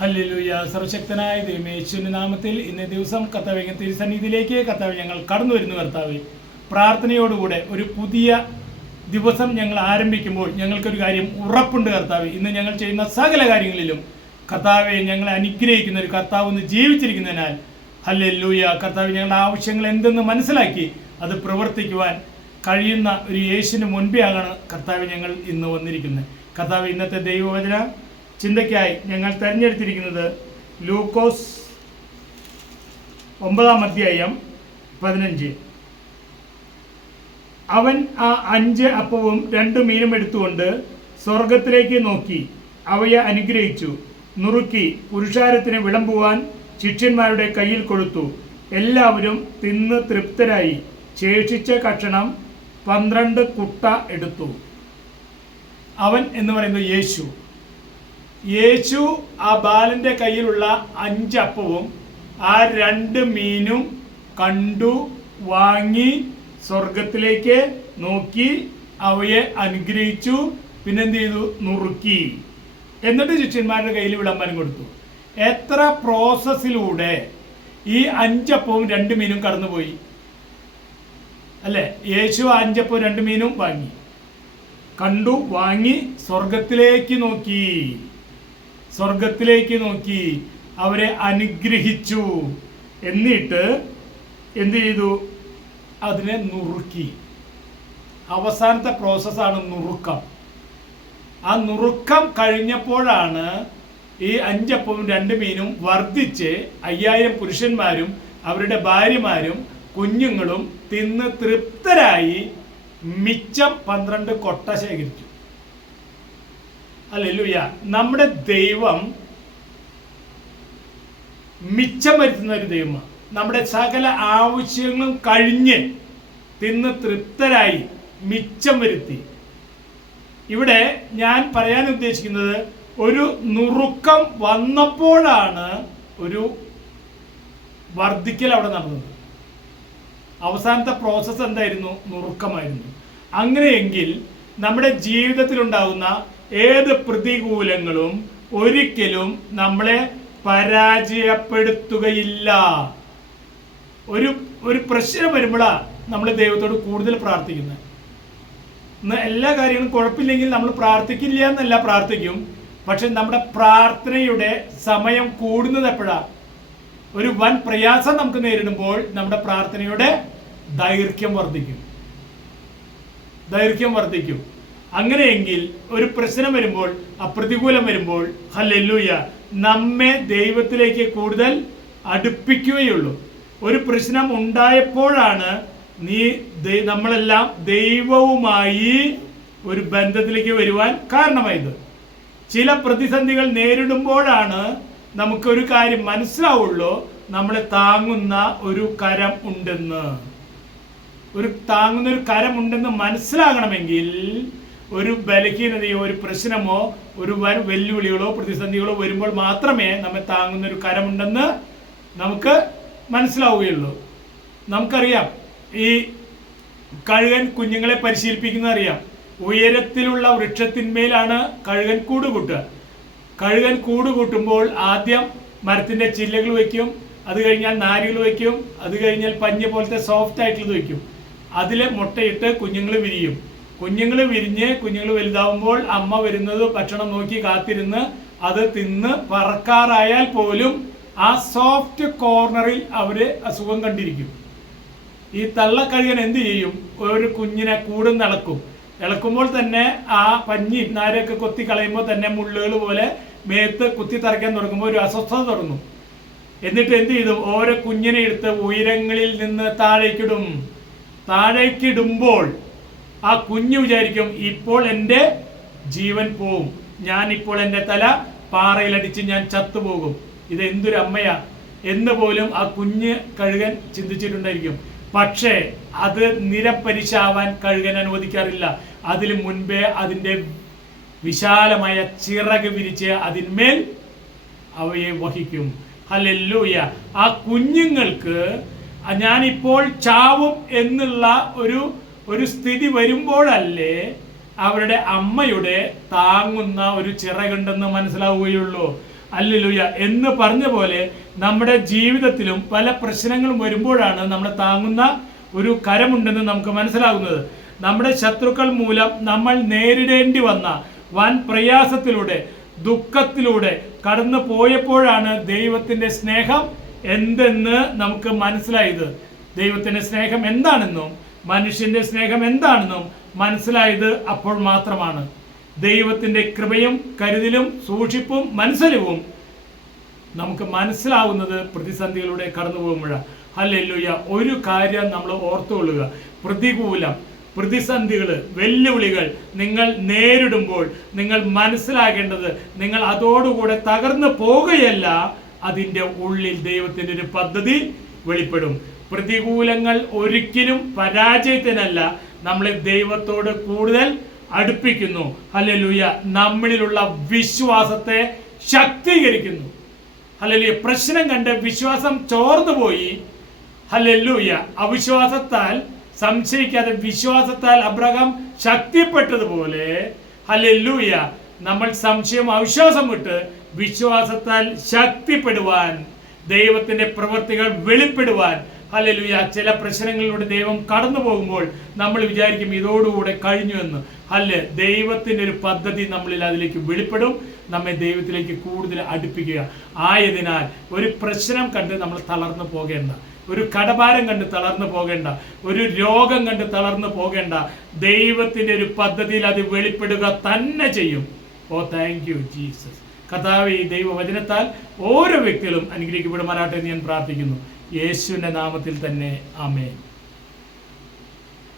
Hallelujah. സർവശക്തനായ ദൈവമേ, യേശുവിന്റെ നാമത്തിൽ ഇന്നേ ദിവസം കർത്താവേ തിരുസന്നിധിയിലേക്ക് കർത്താവേ ഞങ്ങൾ കടന്നു വരുന്നു. കർത്താവേ, പ്രാർത്ഥനയോടുകൂടെ ഒരു പുതിയ ദിവസം ഞങ്ങൾ ആരംഭിക്കുമ്പോൾ ഞങ്ങൾക്കൊരു കാര്യം ഉറപ്പുണ്ട്. കർത്താവേ, ഇന്ന് ഞങ്ങൾ ചെയ്യുന്ന സകല കാര്യങ്ങളിലും കർത്താവെ ഞങ്ങളെ അനുഗ്രഹിക്കുന്ന ഒരു കർത്താവ് ഇന്ന് ജീവിച്ചിരിക്കുന്നതിനാൽ ഹല്ലേലൂയ. കർത്താവ് ഞങ്ങളുടെ ആവശ്യങ്ങൾ എന്തെന്ന് മനസ്സിലാക്കി അത് പ്രവർത്തിക്കുവാൻ കഴിയുന്ന ഒരു യേശുവിന് മുൻപേ ആണ് കർത്താവ് ഞങ്ങൾ ഇന്ന് വന്നിരിക്കുന്നത്. കർത്താവ്, ഇന്നത്തെ ദൈവവചന ചിന്തയ്ക്കായി ഞങ്ങൾ തിരഞ്ഞെടുത്തിരിക്കുന്നത് ലൂക്കോസ് 9:15. അവൻ ആ 5 അപ്പവും 2 മീനും എടുത്തുകൊണ്ട് സ്വർഗത്തിലേക്ക് നോക്കി അവയെ അനുഗ്രഹിച്ചു, നുറുക്കി പുരുഷാരത്തിന് വിളമ്പുവാൻ ശിഷ്യന്മാരുടെ കയ്യിൽ കൊടുത്തു. എല്ലാവരും തിന്ന് തൃപ്തരായി. ശേഷിച്ച കഷണം 12 കുട്ട എടുത്തു. അവൻ എന്ന് പറയുന്നത് യേശു ആ ബാലന്റെ കയ്യിലുള്ള 5 അപ്പവും ആ 2 മീനും കണ്ടു, വാങ്ങി, സ്വർഗത്തിലേക്ക് നോക്കി അവയെ അനുഗ്രഹിച്ചു, പിന്നെന്ത് ചെയ്തു? നുറുക്കി. എന്നിട്ട് ശിഷ്യന്മാരുടെ കയ്യിൽ വിളമ്പാൻ കൊടുത്തു. എത്ര പ്രോസസ്സിലൂടെ ഈ 5 അപ്പവും 2 മീനും കടന്നുപോയി അല്ലേ? യേശു 5 അപ്പവും 2 മീനും വാങ്ങി, കണ്ടു, വാങ്ങി, സ്വർഗത്തിലേക്ക് നോക്കി അവരെ അനുഗ്രഹിച്ചു. എന്നിട്ട് എന്ത് ചെയ്തു? അതിനെ നുറുക്കി. അവസാനത്തെ പ്രോസസ്സാണ് നുറുക്കം. ആ നുറുക്കം കഴിഞ്ഞപ്പോഴാണ് ഈ 5 അപ്പവും 2 മീനും വർദ്ധിച്ച് 5000 പുരുഷന്മാരും അവരുടെ ഭാര്യമാരും കുഞ്ഞുങ്ങളും തിന്ന് തൃപ്തരായി മിച്ചം 12 കൊട്ട ശേഖരിച്ചു. ഹല്ലേലൂയ. നമ്മുടെ ദൈവം മിച്ചം വരുത്തുന്ന ഒരു ദൈവമാണ്. നമ്മുടെ സകല ആവശ്യങ്ങളും കഴിഞ്ഞ് തിന്ന് തൃപ്തരായി മിച്ചം വരുത്തി. ഇവിടെ ഞാൻ പറയാൻ ഉദ്ദേശിക്കുന്നത്, ഒരു നുറുക്കം വന്നപ്പോഴാണ് ഒരു വർദ്ധിക്കൽ അവിടെ നടന്നത്. അവസാനത്തെ പ്രോസസ്സ് എന്തായിരുന്നു? നുറുക്കമായിരുന്നു. അങ്ങനെയെങ്കിൽ നമ്മുടെ ജീവിതത്തിലുണ്ടാകുന്ന ഏത് പ്രതികൂലങ്ങളും ഒരിക്കലും നമ്മളെ പരാജയപ്പെടുത്തുകയില്ല. ഒരു പ്രശ്നം വരുമ്പോഴാണ് നമ്മൾ ദൈവത്തോട് കൂടുതൽ പ്രാർത്ഥിക്കുന്നത്. എല്ലാ കാര്യങ്ങളും കുഴപ്പമില്ലെങ്കിൽ നമ്മൾ പ്രാർത്ഥിക്കില്ല എന്നല്ല, പ്രാർത്ഥിക്കും. പക്ഷെ നമ്മുടെ പ്രാർത്ഥനയുടെ സമയം കൂടുന്നത് എപ്പോഴാണ്? ഒരു വൻ പ്രയാസം നമുക്ക് നേരിടുമ്പോൾ നമ്മുടെ പ്രാർത്ഥനയുടെ ദൈർഘ്യം വർദ്ധിക്കും. അങ്ങനെയെങ്കിൽ ഒരു പ്രശ്നം വരുമ്പോൾ, പ്രതികൂലം വരുമ്പോൾ, ഹല്ലേലൂയ, നമ്മെ ദൈവത്തിലേക്ക് കൂടുതൽ അടുപ്പിക്കുകയുള്ളൂ. ഒരു പ്രശ്നം ഉണ്ടായപ്പോഴാണ് നമ്മളെല്ലാം ദൈവവുമായി ഒരു ബന്ധത്തിലേക്ക് വരുവാൻ കാരണമായത്. ചില പ്രതിസന്ധികൾ നേരിടുമ്പോഴാണ് നമുക്കൊരു കാര്യം മനസ്സിലാവുള്ളൂ, നമ്മളെ താങ്ങുന്ന ഒരു കരം ഉണ്ടെന്ന്. താങ്ങുന്ന ഒരു കരം ഉണ്ടെന്ന് മനസ്സിലാകണമെങ്കിൽ ഒരു ബലഹീനതയോ ഒരു പ്രശ്നമോ ഒരു വെല്ലുവിളികളോ പ്രതിസന്ധികളോ വരുമ്പോൾ മാത്രമേ നമ്മെ താങ്ങുന്ന ഒരു കരമുണ്ടെന്ന് നമുക്ക് മനസ്സിലാവുകയുള്ളൂ. നമുക്കറിയാം, ഈ കഴുകൻ കുഞ്ഞുങ്ങളെ പരിശീലിപ്പിക്കുന്നത് അറിയാം. ഉയരത്തിലുള്ള വൃക്ഷത്തിന്മേലാണ് കഴുകൻ കൂട് കൂട്ടുക. കഴുകൻ കൂട് കൂട്ടുമ്പോൾ ആദ്യം മരത്തിന്റെ ചില്ലകൾ വയ്ക്കും, അത് കഴിഞ്ഞാൽ നാരുകൾ വയ്ക്കും, അത് കഴിഞ്ഞാൽ പഞ്ഞ് പോലത്തെ സോഫ്റ്റ് ആയിട്ടുള്ളത് വയ്ക്കും. അതിൽ മുട്ടയിട്ട് കുഞ്ഞുങ്ങൾ വിരിയും. കുഞ്ഞുങ്ങൾ വിരിഞ്ഞ് കുഞ്ഞുങ്ങൾ വലുതാവുമ്പോൾ അമ്മ വരുന്നത് ഭക്ഷണം നോക്കി കാത്തിരുന്ന് അത് തിന്ന് പറക്കാറായാൽ പോലും ആ സോഫ്റ്റ് കോർണറിൽ അവര് അസുഖം കണ്ടിരിക്കും. ഈ തള്ളക്കഴുകൻ എന്ത് ചെയ്യും? ഒരു കുഞ്ഞിനെ കൂടുന്ന് ഇളക്കുമ്പോൾ തന്നെ ആ പഞ്ഞി നാരൊക്കെ കൊത്തി കളയുമ്പോൾ തന്നെ മുള്ളുകൾ പോലെ മേത്ത് കുത്തി തറയ്ക്കാൻ തുടങ്ങുമ്പോൾ ഒരു അസ്വസ്ഥത തുടങ്ങും. എന്നിട്ട് എന്ത് ചെയ്തു? ഓരോ കുഞ്ഞിനെ എടുത്ത് ഉയരങ്ങളിൽ നിന്ന് താഴേക്കിടുമ്പോൾ ആ കുഞ്ഞ് വിചാരിക്കും, ഇപ്പോൾ എൻ്റെ ജീവൻ പോവും, ഞാനിപ്പോൾ എൻ്റെ തല പാറയിലടിച്ച് ഞാൻ ചത്തുപോകും, ഇത് എന്തൊരു അമ്മയാ എന്ന് പോലും ആ കുഞ്ഞ് കഴുകൻ ചിന്തിച്ചിട്ടുണ്ടായിരിക്കും. പക്ഷേ അത് നിരപ്പരിശാവാൻ കഴുകൻ അനുവദിക്കാറില്ല. അതിനു മുൻപേ അതിൻ്റെ വിശാലമായ ചിറക് വിരിച്ച് അതിന്മേൽ അവയെ വഹിക്കും. ഹല്ലേലൂയ. ആ കുഞ്ഞുങ്ങൾക്ക് ഞാനിപ്പോൾ ചാവും എന്നുള്ള ഒരു സ്ഥിതി വരുമ്പോഴല്ലേ അവരുടെ അമ്മയുടെ താങ്ങുന്ന ഒരു ചിറകുണ്ടെന്ന് മനസ്സിലാവുകയുള്ളൂ. ഹല്ലേലൂയ എന്ന് പറഞ്ഞ പോലെ നമ്മുടെ ജീവിതത്തിലും പല പ്രശ്നങ്ങളും വരുമ്പോഴാണ് നമ്മളെ താങ്ങുന്ന ഒരു കരമുണ്ടെന്ന് നമുക്ക് മനസ്സിലാകുന്നത്. നമ്മുടെ ശത്രുക്കൾ മൂലം നമ്മൾ നേരിടേണ്ടി വന്ന വൻ പ്രയാസത്തിലൂടെ ദുഃഖത്തിലൂടെ കടന്നു പോയപ്പോഴാണ് ദൈവത്തിന്റെ സ്നേഹം എന്തെന്ന് നമുക്ക് മനസ്സിലായത്. ദൈവത്തിന്റെ സ്നേഹം എന്താണെന്നും മനുഷ്യന്റെ സ്നേഹം എന്താണെന്നും മനസ്സിലായത് അപ്പോൾ മാത്രമാണ്. ദൈവത്തിന്റെ കൃപയും കരുതലും സൂക്ഷിപ്പും മനസ്സലിവും നമുക്ക് മനസ്സിലാവുന്നത് പ്രതിസന്ധികളുടെ കടന്നു പോകുമ്പോഴാണ്. ഹല്ലേലൂയ. ഒരു കാര്യം നമ്മൾ ഓർത്തുകൊള്ളുക, പ്രതികൂലം, പ്രതിസന്ധികൾ, വെല്ലുവിളികൾ നിങ്ങൾ നേരിടുമ്പോൾ നിങ്ങൾ മനസ്സിലാക്കേണ്ടത് നിങ്ങൾ അതോടുകൂടെ തകർന്നു പോകുകയല്ല, അതിൻ്റെ ഉള്ളിൽ ദൈവത്തിൻ്റെ ഒരു പദ്ധതി വെളിപ്പെടും. പ്രതികൂലങ്ങൾ ഒരിക്കലും പരാജയത്തിനല്ല, നമ്മളെ ദൈവത്തോട് കൂടുതൽ അടുപ്പിക്കുന്നു. ഹല്ലേലൂയ. നമ്മളിലുള്ള വിശ്വാസത്തെ ശക്തീകരിക്കുന്നു. ഹല്ലേലൂയ. പ്രശ്നം കണ്ട് വിശ്വാസം ചോർന്നു പോയി. ഹല്ലേലൂയ. അവിശ്വാസത്താൽ സംശയിക്കാതെ വിശ്വാസത്താൽ അബ്രഹാം ശക്തിപ്പെട്ടതുപോലെ ഹല്ലേലൂയ നമ്മൾ സംശയം അവിശ്വാസം വിട്ട് വിശ്വാസത്താൽ ശക്തിപ്പെടുവാൻ, ദൈവത്തിന്റെ പ്രവൃത്തികൾ വെളിപ്പെടുവാൻ ഹല്ലേലൂയ. ചില പ്രശ്നങ്ങളിലൂടെ ദൈവം കടന്നു പോകുമ്പോൾ നമ്മൾ വിചാരിക്കും ഇതോടുകൂടെ കഴിഞ്ഞു എന്ന്. ദൈവത്തിന്റെ ഒരു പദ്ധതി നമ്മളിൽ അതിലേക്ക് വെളിപ്പെടും, നമ്മെ ദൈവത്തിലേക്ക് കൂടുതൽ അടുപ്പിക്കുക. ആയതിനാൽ ഒരു പ്രശ്നം കണ്ട് നമ്മൾ തളർന്നു പോകേണ്ട, ഒരു കടഭാരം കണ്ട് തളർന്നു പോകേണ്ട, ഒരു രോഗം കണ്ട് തളർന്നു പോകേണ്ട. ദൈവത്തിന്റെ ഒരു പദ്ധതിയിൽ അത് വെളിപ്പെടുക തന്നെ ചെയ്യും. ഓ താങ്ക് യു ജീസസ്. കർത്താവേ, ഈ ദൈവവചനത്താൽ ഓരോ വ്യക്തികളും അനുഗ്രഹിക്കപ്പെടുമാറാട്ടെ എന്ന് ഞാൻ പ്രാർത്ഥിക്കുന്നു. യേശുവിന്റെ നാമത്തിൽ തന്നെ ആമേൻ.